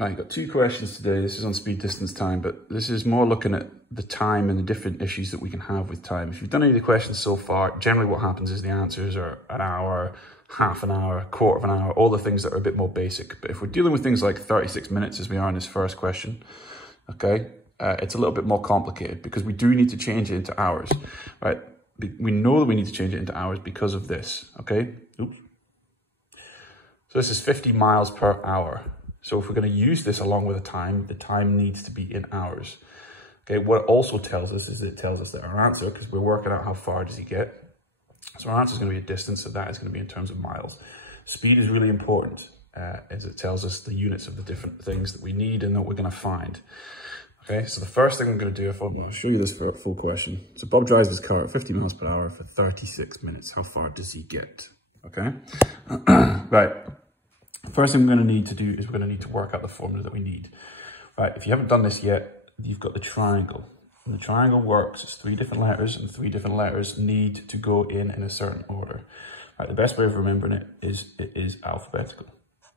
Right, got two questions today. This is on speed, distance, time, but this is more looking at the time and the different issues that we can have with time. If you've done any of the questions so far, generally what happens is the answers are an hour, half an hour, a quarter of an hour, all the things that are a bit more basic. But if we're dealing with things like 36 minutes, as we are in this first question, okay, it's a little bit more complicated because we do need to change it into hours, right? We know that we need to change it into hours because of this, okay? Oops. So this is 50 miles per hour. So if we're going to use this along with the time needs to be in hours. Okay, what it also tells us is it tells us that our answer, because we're working out how far does he get. So our answer is going to be a distance, so that is going to be in terms of miles. Speed is really important as it tells us the units of the different things that we need and that we're going to find. Okay, so the first thing I'm going to do, I'll show you this for a full question. So Bob drives his car at 50 miles per hour for 36 minutes. How far does he get? Okay, right. First thing we're going to need to do is we're going to need to work out the formula that we need. Right, if you haven't done this yet, you've got the triangle. And the triangle works, it's 3 different letters, and 3 different letters need to go in a certain order. Right, the best way of remembering it is alphabetical.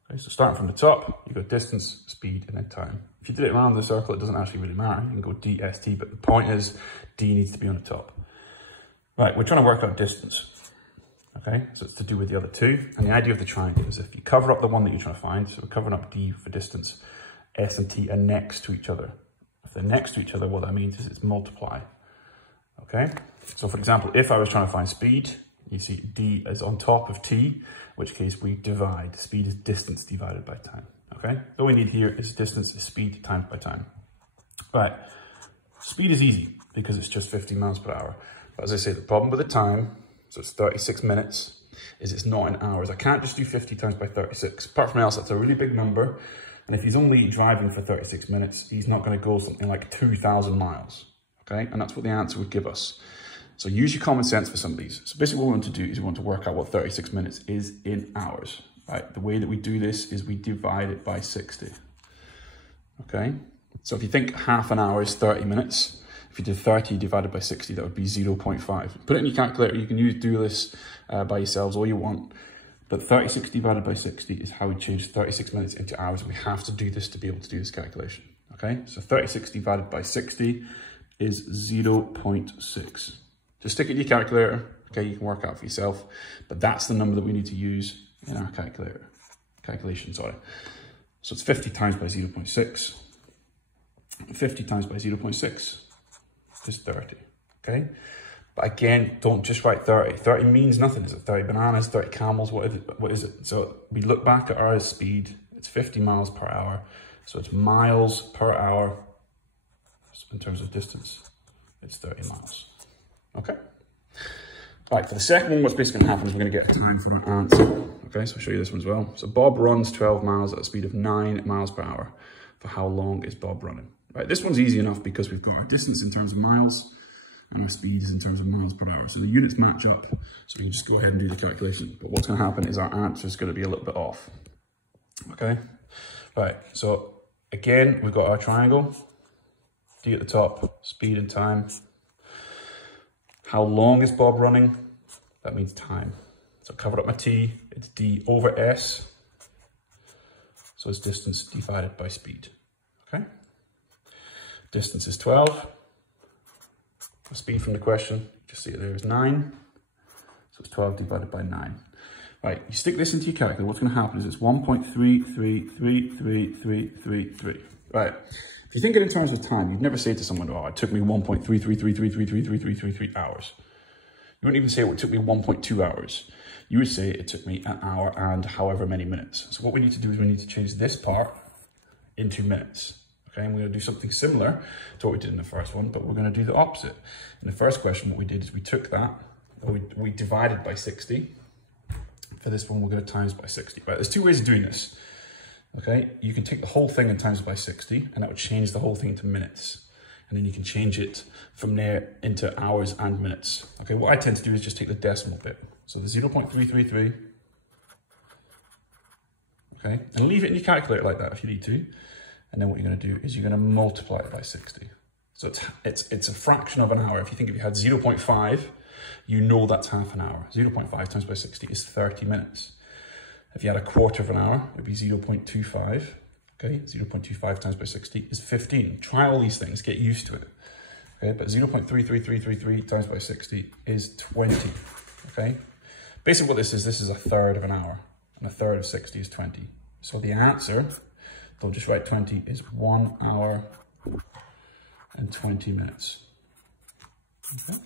Okay, so starting from the top, you've got distance, speed, and then time. If you did it around the circle, it doesn't actually really matter. You can go DST, but the point is D needs to be on the top. Right, we're trying to work out distance. Okay, so it's to do with the other 2. And the idea of the triangle is if you cover up the one that you're trying to find, so we're covering up D for distance, S and T are next to each other. If they're next to each other, what that means is it's multiply. Okay, so for example, if I was trying to find speed, you see D is on top of T, in which case we divide. Speed is distance divided by time. Okay, all we need here is distance is speed times by time. Right, speed is easy because it's just 50 miles per hour. But as I say, the problem with the time, so it's 36 minutes, is it's not in hours. I can't just do 50 times by 36. Apart from else, that's a really big number. And if he's only driving for 36 minutes, he's not going to go something like 2,000 miles. Okay, and that's what the answer would give us. So use your common sense for some of these. So basically what we want to do is we want to work out what 36 minutes is in hours. Right, the way that we do this is we divide it by 60. Okay, so if you think half an hour is 30 minutes, if you did 30 divided by 60, that would be 0.5. Put it in your calculator. You can do this by yourselves all you want. But 36 divided by 60 is how we change 36 minutes into hours. We have to do this to be able to do this calculation. Okay, so 36 divided by 60 is 0.6. Just stick it in your calculator. Okay, you can work out for yourself. But that's the number that we need to use in our calculation, sorry. So it's 50 times by 0.6. 50 times by 0.6. is 30, okay? But again, don't just write 30. 30 means nothing. Is it 30 bananas, 30 camels? What is it? So we look back at our speed. It's 50 miles per hour. So it's miles per hour. In terms of distance, it's 30 miles, okay? Right, for the second one, what's basically gonna happen is we're gonna get time from our answer. Okay, so I'll show you this one as well. So Bob runs 12 miles at a speed of 9 miles per hour. For how long is Bob running? Right, this one's easy enough because we've got our distance in terms of miles and our speed is in terms of miles per hour. So the units match up. So we can just go ahead and do the calculation. But what's going to happen is our answer is going to be a little bit off. Okay, right. So again, we've got our triangle. D at the top, speed and time. How long is Bob running? That means time. So I covered up my T. It's D over S. So it's distance divided by speed. Okay. Distance is 12. The speed from the question, just see it there is 9. So it's 12 divided by 9. Right, you stick this into your calculator, what's going to happen is it's 1.33333333. Right, if you think it in terms of time, you'd never say to someone, oh, it took me 1.3333333333 hours. You wouldn't even say it took me 1.2 hours. You would say it took me an hour and however many minutes. So what we need to do is we need to change this part into minutes. Okay, and we're going to do something similar to what we did in the first one, but we're going to do the opposite. In the first question, what we did is we took that, we divided by 60. For this one, we're going to times by 60. Right, there's 2 ways of doing this. Okay, you can take the whole thing and times by 60, and that would change the whole thing to minutes. And then you can change it from there into hours and minutes. Okay, what I tend to do is just take the decimal bit. So the 0.333. Okay, and leave it in your calculator like that if you need to. And then what you're going to do is you're going to multiply it by 60. So it's a fraction of an hour. If you think if you had 0.5, you know that's half an hour. 0.5 times by 60 is 30 minutes. If you had a quarter of an hour, it would be 0.25. Okay, 0.25 times by 60 is 15. Try all these things, get used to it. Okay, but 0.33333 times by 60 is 20. Okay, basically what this is a third of an hour, and a third of 60 is 20. So the answer, don't just write 20, is 1 hour and 20 minutes. Okay.